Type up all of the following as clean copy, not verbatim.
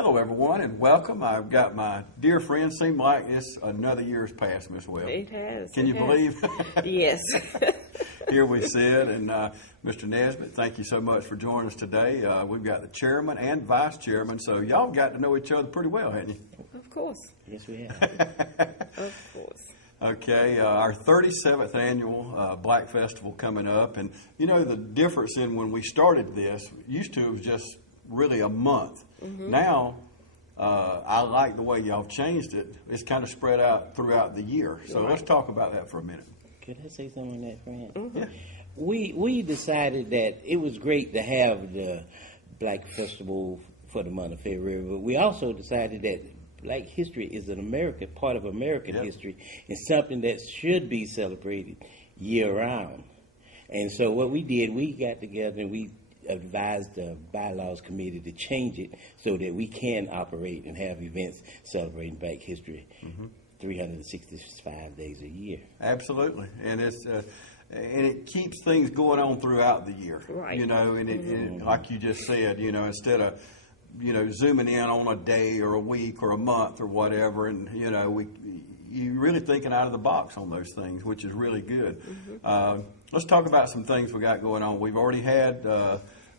Hello, everyone, and welcome. I've got my dear friend. Seemed like it's another year's passed, Miss Webb. It has. Can you believe? Yes. Here we sit, and Mr. Nesbitt, thank you so much for joining us today. We've got the chairman and vice chairman, so y'all got to know each other pretty well, haven't you? Of course. Yes, we have. Of course. Okay, our 37th annual Black Festival coming up, and you know the difference in when we started this, used to it was just really a month. Mm-hmm. Now, I like the way y'all changed it. It's kind of spread out throughout the year. So let's talk about that for a minute. Could I say something on that, friend? Mm-hmm. Yeah. We decided that it was great to have the Black Festival for the month of February, but we also decided that Black history is an American part of American history and something that should be celebrated year-round. And so what we did, we got together and we advised the bylaws committee to change it so that we can operate and have events celebrating Black history 365 days a year. Absolutely, and it keeps things going on throughout the year. Right. You know, and it like you just said, you know, instead of zooming in on a day or a week or a month or whatever, and you're really thinking out of the box on those things, which is really good. Mm-hmm. Let's talk about some things we got going on. We've already had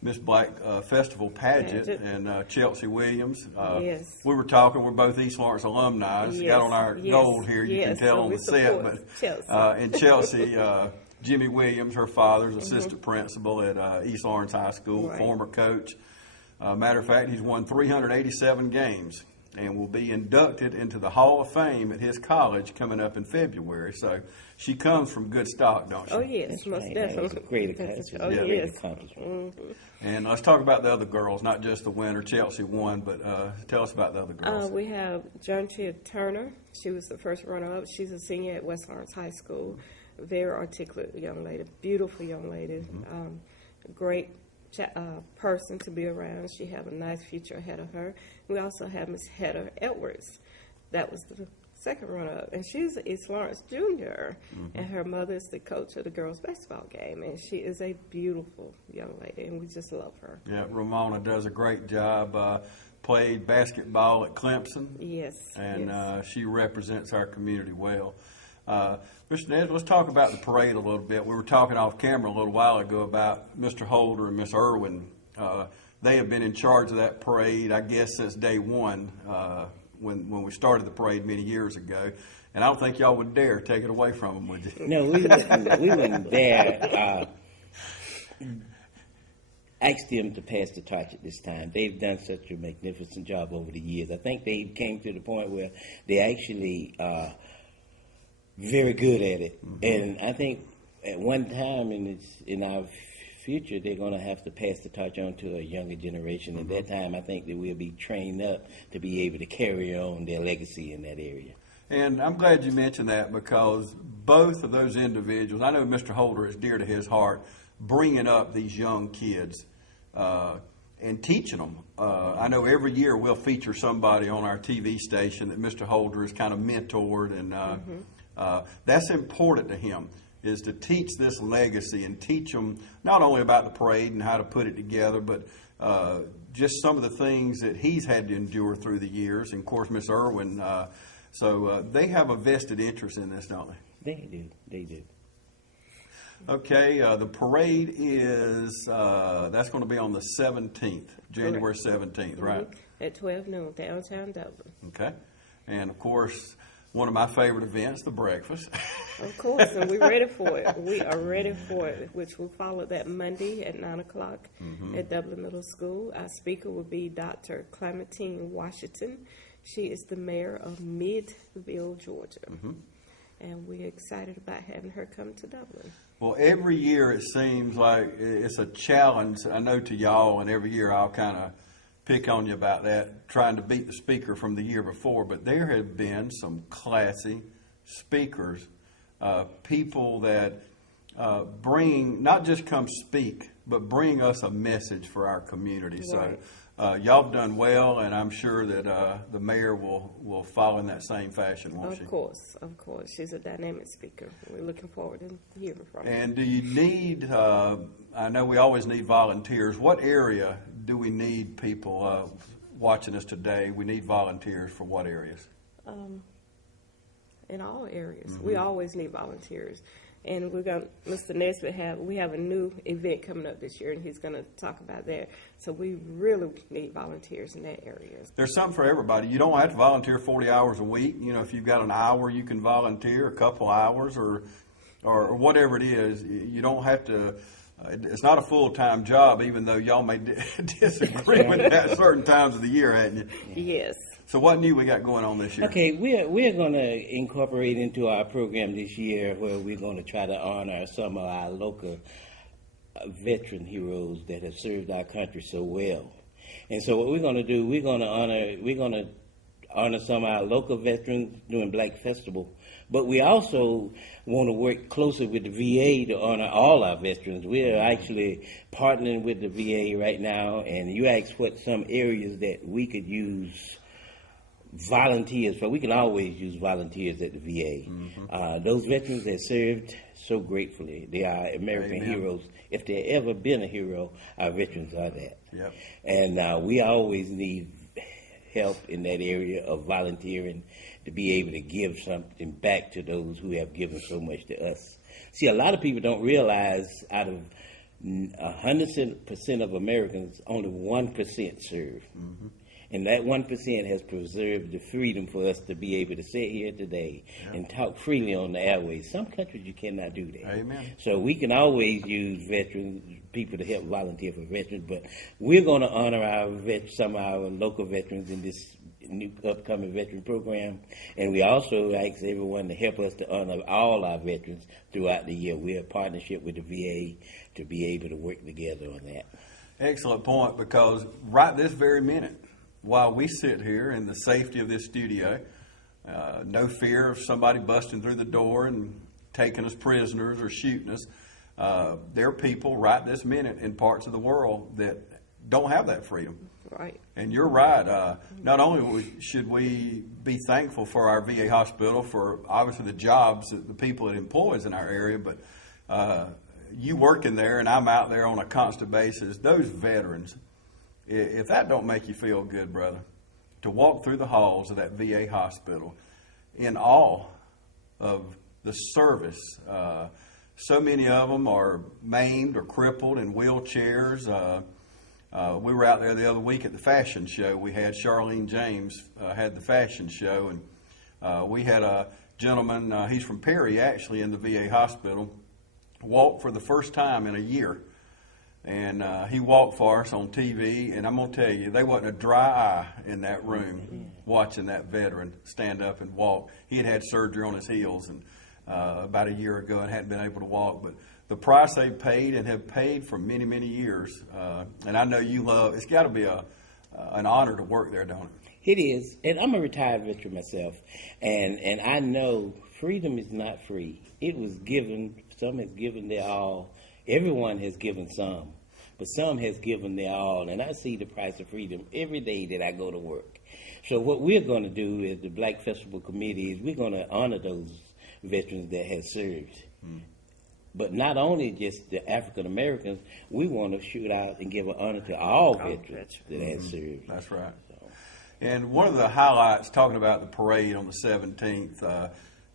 Miss Black Festival Pageant and Chelsea Williams. Yes. We were talking. We're both East Lawrence alumni. Yes. Got on our gold here. You can tell on the set. But Chelsea. and Chelsea, Jimmy Williams, her father's assistant principal at East Lawrence High School, former coach. Matter of fact, he's won 387 games and will be inducted into the Hall of Fame at his college coming up in February. So she comes from good stock, don't she? Oh, yes, most definitely. It's a great accomplishment. Oh, yes. Accomplishment. And let's talk about the other girls, not just the winner. Chelsea won, but tell us about the other girls. We have Jontia Turner. She was the first runner-up. She's a senior at West Lawrence High School. Very articulate young lady, beautiful young lady, great person to be around. She have a nice future ahead of her. We also have Miss Heather Edwards. That was the second runner-up, and she's an East Lawrence junior, and her mother is the coach of the girls' basketball game, and she is a beautiful young lady, and we just love her. Yeah, Ramona does a great job. Played basketball at Clemson. Yes. And she represents our community well. Mr. Ned, let's talk about the parade a little bit. We were talking off camera a little while ago about Mr. Holder and Miss Irwin. They have been in charge of that parade, I guess, since day one when we started the parade many years ago. And I don't think y'all would dare take it away from them, would you? No, we wouldn't dare ask them to pass the torch at this time. They've done such a magnificent job over the years. I think they came to the point where they actually very good at it. Mm-hmm. And I think at one time in our future, they're going to have to pass the torch on to a younger generation. At that time, I think that we'll be trained up to be able to carry on their legacy in that area. And I'm glad you mentioned that because both of those individuals, I know Mr. Holder is dear to his heart, bringing up these young kids and teaching them. I know every year we'll feature somebody on our TV station that Mr. Holder has kind of mentored, and that's important to him, is to teach this legacy and teach them not only about the parade and how to put it together, but just some of the things that he's had to endure through the years. And, of course, Miss Irwin. So they have a vested interest in this, don't they? They do. Okay, the parade is, that's going to be on the 17th, January 17th, right? At 12 noon, downtown Dublin. Okay. And, of course, one of my favorite events, the breakfast. Of course, and we're ready for it. We are ready for it, which will follow that Monday at 9 o'clock at Dublin Middle School. Our speaker will be Dr. Clementine Washington. She is the mayor of Midville, Georgia. And we're excited about having her come to Dublin. Well, every year it seems like it's a challenge, I know, to y'all, and every year I'll kind of pick on you about that, trying to beat the speaker from the year before. But there have been some classy speakers, people that bring, not just come speak, but bring us a message for our community. Right. So y'all have done well, and I'm sure that the mayor will follow in that same fashion, won't she? Of course. She's a dynamic speaker. We're looking forward to hearing from her. And do you need, I know we always need volunteers. What area do we need people? watching us today, we need volunteers for what areas? In all areas. We always need volunteers. And we're going to, Mr. Nesbitt, we have a new event coming up this year, and he's going to talk about that. So we really need volunteers in that area. There's something for everybody. You don't have to volunteer 40 hours a week. You know, if you've got an hour, you can volunteer, a couple hours, or whatever it is. You don't have to. It's not a full-time job, even though y'all may disagree with that at certain times of the year, hadn't you? Yes. So what new we got going on this year? Okay, we're going to incorporate into our program this year where we're going to try to honor some of our local veteran heroes that have served our country so well. And so what we're going to do, we're going to honor some of our local veterans during Black Festival, but we also want to work closely with the VA to honor all our veterans. We're actually partnering with the VA right now, and you asked what some areas that we could use volunteers for. We can always use volunteers at the VA. Those veterans that served so gratefully, they are American heroes. If there ever been a hero, our veterans are that. Yep. And we always need help in that area of volunteering to be able to give something back to those who have given so much to us. See, a lot of people don't realize out of 100% of Americans, only 1% serve. And that 1% has preserved the freedom for us to be able to sit here today and talk freely on the airways. Some countries you cannot do that. Amen. So we can always use veterans, people to help volunteer for veterans, but we're going to honor some of our local veterans in this new upcoming veteran program. And we also ask everyone to help us to honor all our veterans throughout the year. We're in partnership with the VA to be able to work together on that. Excellent point, because right this very minute, while we sit here in the safety of this studio, no fear of somebody busting through the door and taking us prisoners or shooting us, there are people right this minute in parts of the world that don't have that freedom. Right. And you're right. Not only should we be thankful for our VA hospital for obviously the jobs that the people it employs in our area, but you working there and I'm out there on a constant basis, those veterans, if that don't make you feel good, brother, to walk through the halls of that VA hospital in awe of the service. So many of them are maimed or crippled in wheelchairs. We were out there the other week at the fashion show. We had Charlene James had the fashion show, and we had a gentleman, he's from Perry actually, in the VA hospital, walk for the first time in a year. And he walked for us on TV, and I'm going to tell you, there wasn't a dry eye in that room watching that veteran stand up and walk. He had had surgery on his heels and about a year ago and hadn't been able to walk. But the price they paid and have paid for many, many years, and I know you love, it's got to be an honor to work there, don't it? It is, and I'm a retired veteran myself, and I know freedom is not free. It was given, some has given their all. Everyone has given some, but some has given their all, and I see the price of freedom every day that I go to work. So what we're going to do as the Black Festival Committee is we're going to honor those veterans that have served. But not only just the African Americans, we want to shoot out and give an honor to all veterans that have served. That's right. And one of the highlights, talking about the parade on the 17th,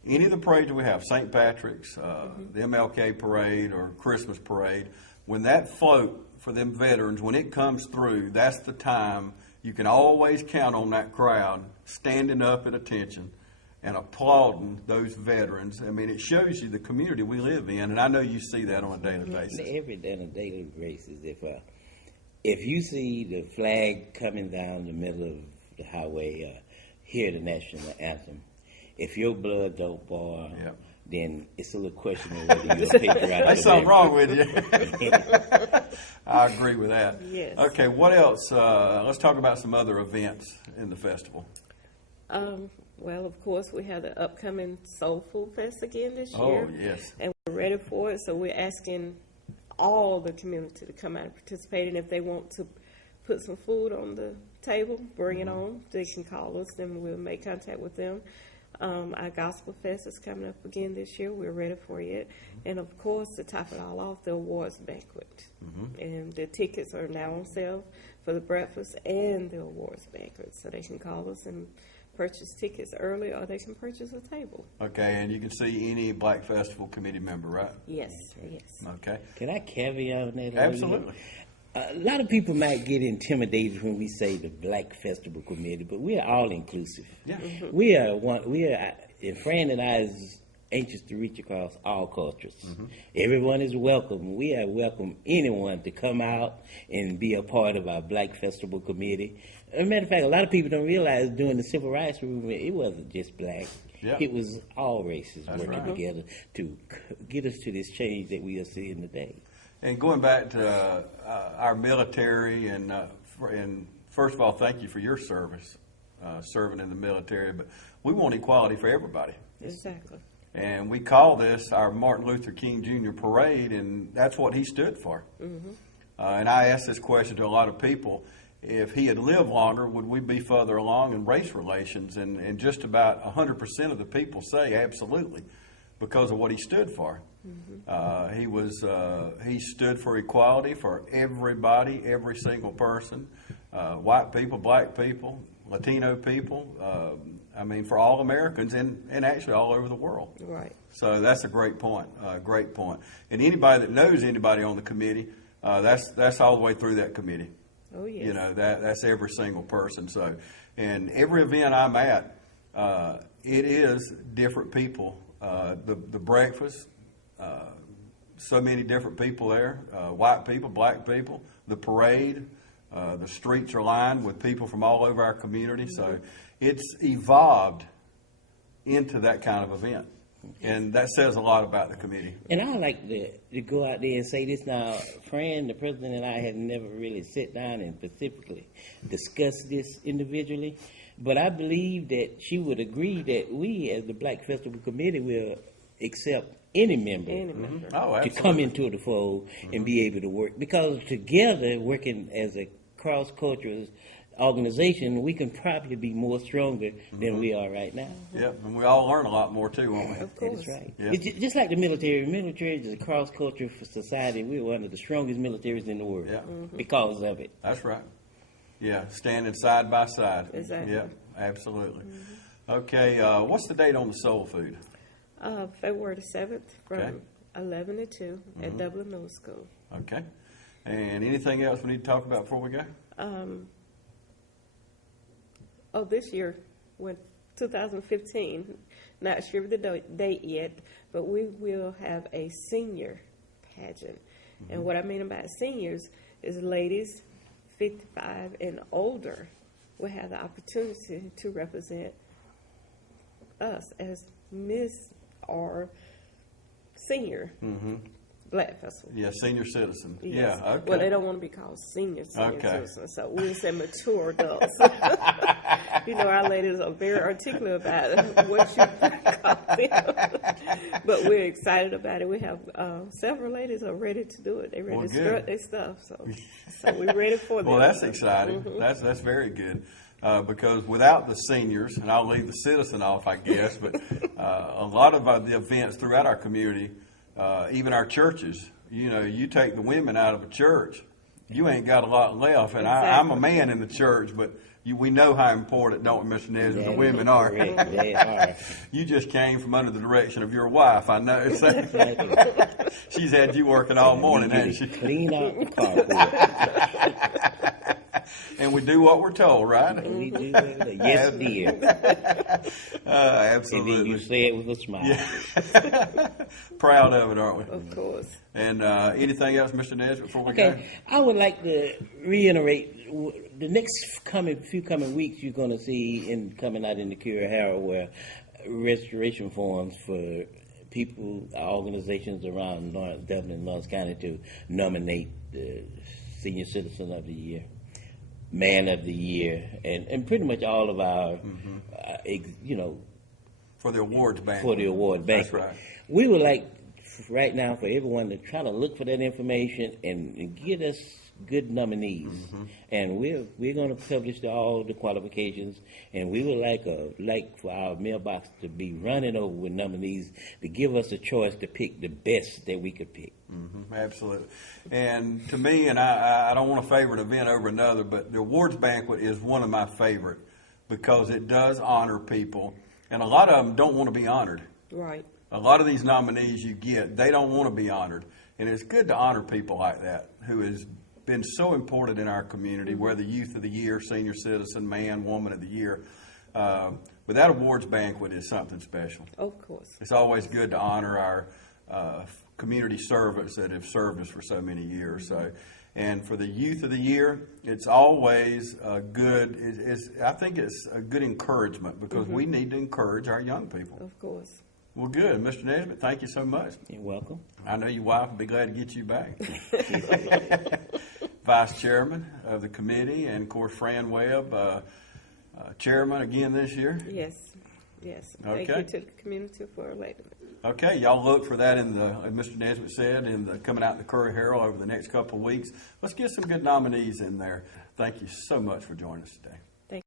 any of the parades that we have, St. Patrick's, the MLK Parade or Christmas Parade, when that float for them veterans, when it comes through, that's the time you can always count on that crowd standing up at attention and applauding those veterans. I mean, it shows you the community we live in, and I know you see that on a daily basis. Every day on a daily basis. If you see the flag coming down the middle of the highway, hear the national anthem, if your blood don't boil, then it's a little questionable whether you're a patriotic. There's something wrong with you. I agree with that. Yes. Okay, what else? Let's talk about some other events in the festival. Well, of course, we have the upcoming Soulful Fest again this year. Oh, yes. And we're ready for it, so we're asking all the community to come out and participate. And if they want to put some food on the table, bring it on. They can call us, then we'll make contact with them. Our Gospel Fest is coming up again this year. We're ready for it. And, of course, to top it all off, the awards banquet. And the tickets are now on sale for the breakfast and the awards banquet. So they can call us and purchase tickets early, or they can purchase a table. Okay, and you can see any Black Festival committee member, right? Yes, yes. Okay. Can I caveat on that? Absolutely. A lot of people might get intimidated when we say the Black Festival Committee, but we are all inclusive. Yeah. We are one. We are. And Fran and I is anxious to reach across all cultures. Everyone is welcome. We are welcome anyone to come out and be a part of our Black Festival Committee. As a matter of fact, a lot of people don't realize during the Civil Rights Movement, it wasn't just black. Yeah. It was all races That's working right. together to get us to this change that we are seeing today. And going back to our military, and first of all, thank you for your service, serving in the military. But we want equality for everybody. Exactly. And we call this our Martin Luther King Jr. Parade, and that's what he stood for. And I asked this question to a lot of people. If he had lived longer, would we be further along in race relations? And just about 100% of the people say absolutely, because of what he stood for. He stood for equality for everybody, every single person, white people, black people, Latino people, for all Americans and actually all over the world. Right. So that's a great point, great point. And anybody that knows anybody on the committee, that's all the way through that committee. Oh, yes. You know, that's every single person. So, and every event I'm at, it is different people. The breakfast, so many different people there, white people, black people, the parade, the streets are lined with people from all over our community. So it's evolved into that kind of event. And that says a lot about the committee. And I like to go out there and say this now. Fran, the president, and I have never really sat down and specifically discussed this individually. But I believe that she would agree that we, as the Black Festival Committee, will accept any member, Oh, to come into the fold and be able to work. Because together, working as a cross-cultural organization, we can probably be more stronger than we are right now. Yep, and we all learn a lot more too, won't we? Of course. That's right. Yeah. It's just like the military. The military is a cross-cultural society. We're one of the strongest militaries in the world Yeah. because of it. That's right. Yeah, standing side by side. Exactly. Yep, absolutely. Okay, what's the date on the soul food? February the 7th from Okay. 11 to 2 at Dublin Middle School. Okay. And anything else we need to talk about before we go? This year, 2015, not sure of the date yet, but we will have a senior pageant. And what I mean about seniors is ladies 55 and older will have the opportunity to represent us as Miss or Senior Black Festival. Yeah, senior citizen. Yes. Yeah, okay. Well, they don't want to be called senior Okay. citizens, so we'll say mature adults. You know, our ladies are very articulate about what you call them. But we're excited about it. We have several ladies are ready to do it. They're ready Well, to good. strut their stuff. So we're ready for them. Well, that's exciting. That's very good. Because without the seniors, and I'll leave the citizen off, I guess, but a lot of the events throughout our community, even our churches, you know, you take the women out of a church, you ain't got a lot left. And I'm a man in the church, but we know how important, don't we, Mr. Nesbitt, the women are. Correct. They are. You just came from under the direction of your wife, I know. She's had you working all morning, hasn't she? Clean out the carport. And we do what we're told, right? We do it. Yes, dear. Absolutely. And then you say it with a smile. Proud of it, aren't we? Of course. And anything else, Mr. Nesbitt, before we Okay, I would like to reiterate the next few coming weeks. You're going to see coming out in the Cure Herald where restoration forums for people, organizations around Dublin and Lawrence County to nominate the Senior Citizen of the Year, Man of the Year, and pretty much all of our, for the awards banquet. for the award banquet. That's right. We would like right now for everyone to try to look for that information and get us good nominees, and we're going to publish all the qualifications, and we would like for our mailbox to be running over with nominees to give us a choice to pick the best that we could pick. Absolutely. And to me, and I don't want to favor an event over another, but the awards banquet is one of my favorite because it does honor people, and a lot of them don't want to be honored. Right. A lot of these nominees you get, they don't want to be honored. And it's good to honor people like that who has been so important in our community, whether Youth of the Year, Senior Citizen, Man, Woman of the Year. But that awards banquet is something special. Of course. It's always good to honor our community servants that have served us for so many years. So, and for the Youth of the Year, it's always good. I think it's a good encouragement because we need to encourage our young people. Of course. Well, good. Mr. Nesbitt, thank you so much. You're welcome. I know your wife will be glad to get you back. Vice Chairman of the committee, and of course, Fran Webb, Chairman again this year. Yes. Yes. Thank Okay. you to the community for electing me. Okay, y'all look for that in the, as Mr. Nesbitt said, coming out in the Courier Herald over the next couple of weeks. Let's get some good nominees in there. Thank you so much for joining us today.